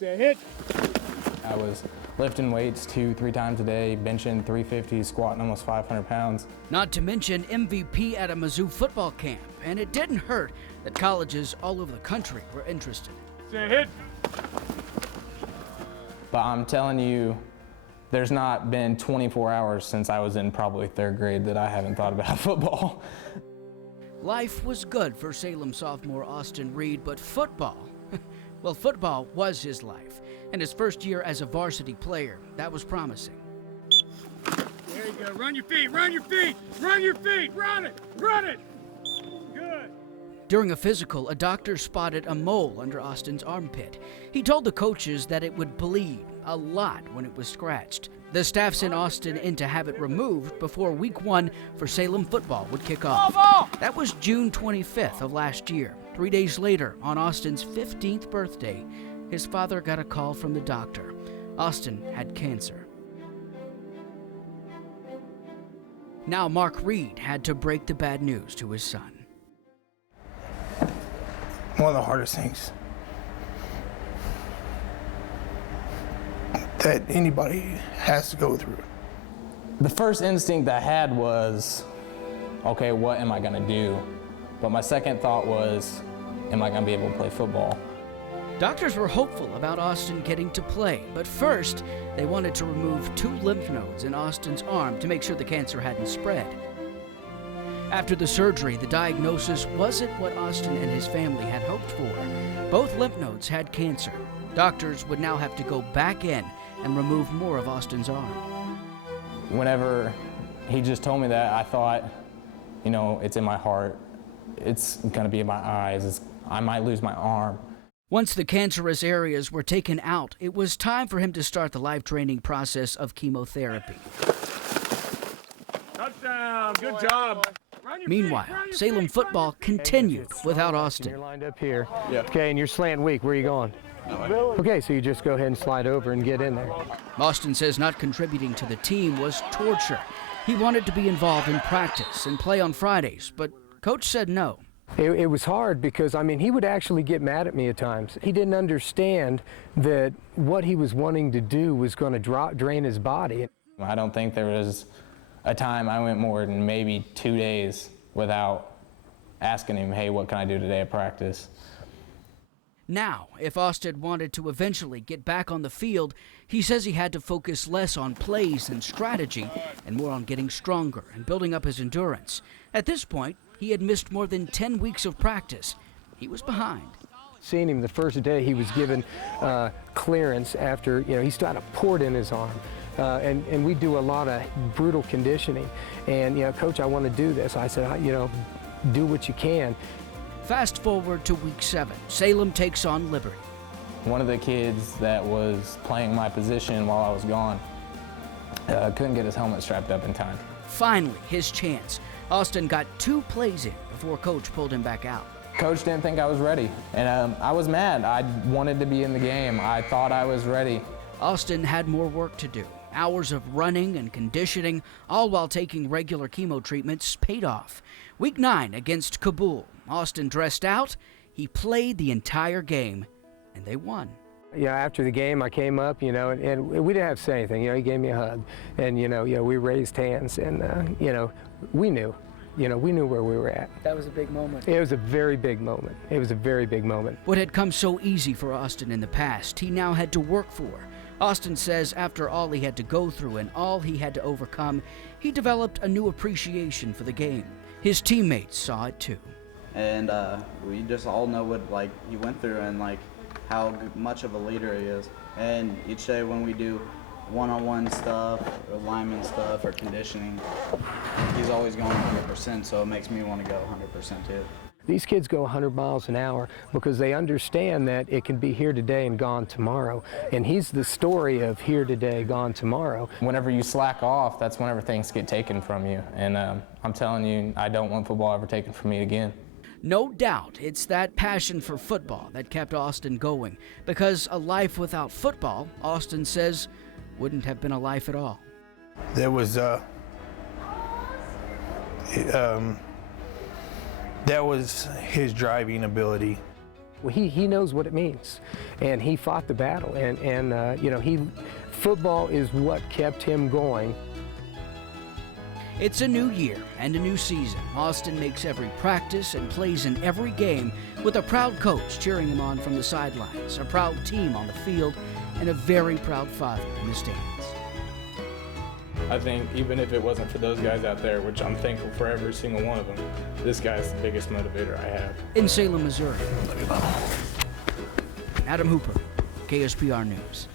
Say hit. I was lifting weights 2-3 times a day, benching 350, squatting almost 500 pounds. Not to mention MVP at a Mizzou football camp, and it didn't hurt that colleges all over the country were interested. Say hit. But I'm telling you, there's not been 24 hours since I was in probably 3rd grade that I haven't thought about football. Life was good for Salem sophomore Austin Reed, but football, well, football was his life. And his first year as a varsity player, that was promising. There you go. Run your feet, run your feet, run your feet, run it, run it. Good. During a physical, a doctor spotted a mole under Austin's armpit. He told the coaches that it would bleed a lot when it was scratched. The staff sent Austin in to have it removed before week 1 for Salem football would kick off. That was June 25th of last year. 3 days later, on Austin's 15th birthday, his father got a call from the doctor. Austin had cancer. Now Mark Reed had to break the bad news to his son. One of the hardest things that anybody has to go through. The first instinct I had was, okay, what am I gonna do? But my second thought was, am I gonna be able to play football? Doctors were hopeful about Austin getting to play, but first, they wanted to remove 2 lymph nodes in Austin's arm to make sure the cancer hadn't spread. After the surgery, the diagnosis wasn't what Austin and his family had hoped for. Both lymph nodes had cancer. Doctors would now have to go back in and remove more of Austin's arm. Whenever he just told me that, I thought, you know, it's in my heart. It's gonna be in my eyes. I might lose my arm. Once the cancerous areas were taken out, it was time for him to start the life training process of chemotherapy. Touchdown. Good job. Meanwhile, Salem football continued without Austin. You're lined up here. Yeah. Okay, and you're slant weak. Where are you going? Okay, so you just go ahead and slide over and get in there. Austin says not contributing to the team was torture. He wanted to be involved in practice and play on Fridays, but Coach said no. It was hard because, I mean, he would actually get mad at me at times. He didn't understand that what he was wanting to do was going to drain his body. I don't think there was a time I went more than maybe 2 days without asking him, hey, what can I do today at practice? Now, if Austin wanted to eventually get back on the field, he says he had to focus less on plays and strategy and more on getting stronger and building up his endurance. At this point, he had missed more than 10 weeks of practice. He was behind. Seeing him the first day, he was given clearance after, you know, he still had a port in his arm. And we do a lot of brutal conditioning. And, you know, Coach, I want to do this. I said, you know, do what you can. Fast forward to week 7. Salem takes on Liberty. One of the kids that was playing my position while I was gone couldn't get his helmet strapped up in time. Finally, his chance. Austin got 2 plays in before Coach pulled him back out. Coach didn't think I was ready, and I was mad. I wanted to be in the game. I thought I was ready. Austin had more work to do. Hours of running and conditioning, all while taking regular chemo treatments, paid off. Week 9 against Kabul, Austin dressed out. He played the entire game, and they won. You know, after the game, I came up, you know, and we didn't have to say anything. You know, he gave me a hug, and you know, we raised hands, and you know, we knew where we were at. That was a big moment. It was a very big moment. It was a very big moment. What had come so easy for Austin in the past, he now had to work for. Austin says after all he had to go through and all he had to overcome, he developed a new appreciation for the game. His teammates saw it too. And we just all know what he went through and how much of a leader he is. And each day when we do one-on-one stuff or lineman stuff or conditioning, he's always going 100%, so it makes me want to go 100% too. These kids go 100 miles an hour because they understand that it can be here today and gone tomorrow. And he's the story of here today, gone tomorrow. Whenever you slack off, that's whenever things get taken from you. And I'm telling you, I don't want football ever taken from me again. No doubt it's that passion for football that kept Austin going, because a life without football, Austin says, wouldn't have been a life at all. There was that was his driving ability. Well, he knows what it means, and he fought the battle, and you know, football is what kept him going. It's a new year and a new season. Austin makes every practice and plays in every game with a proud coach cheering him on from the sidelines, a proud team on the field, and a very proud father in the stands. I think even if it wasn't for those guys out there, which I'm thankful for every single one of them, this guy's the biggest motivator I have. In Salem, Missouri, Adam Hooper, KSPR News.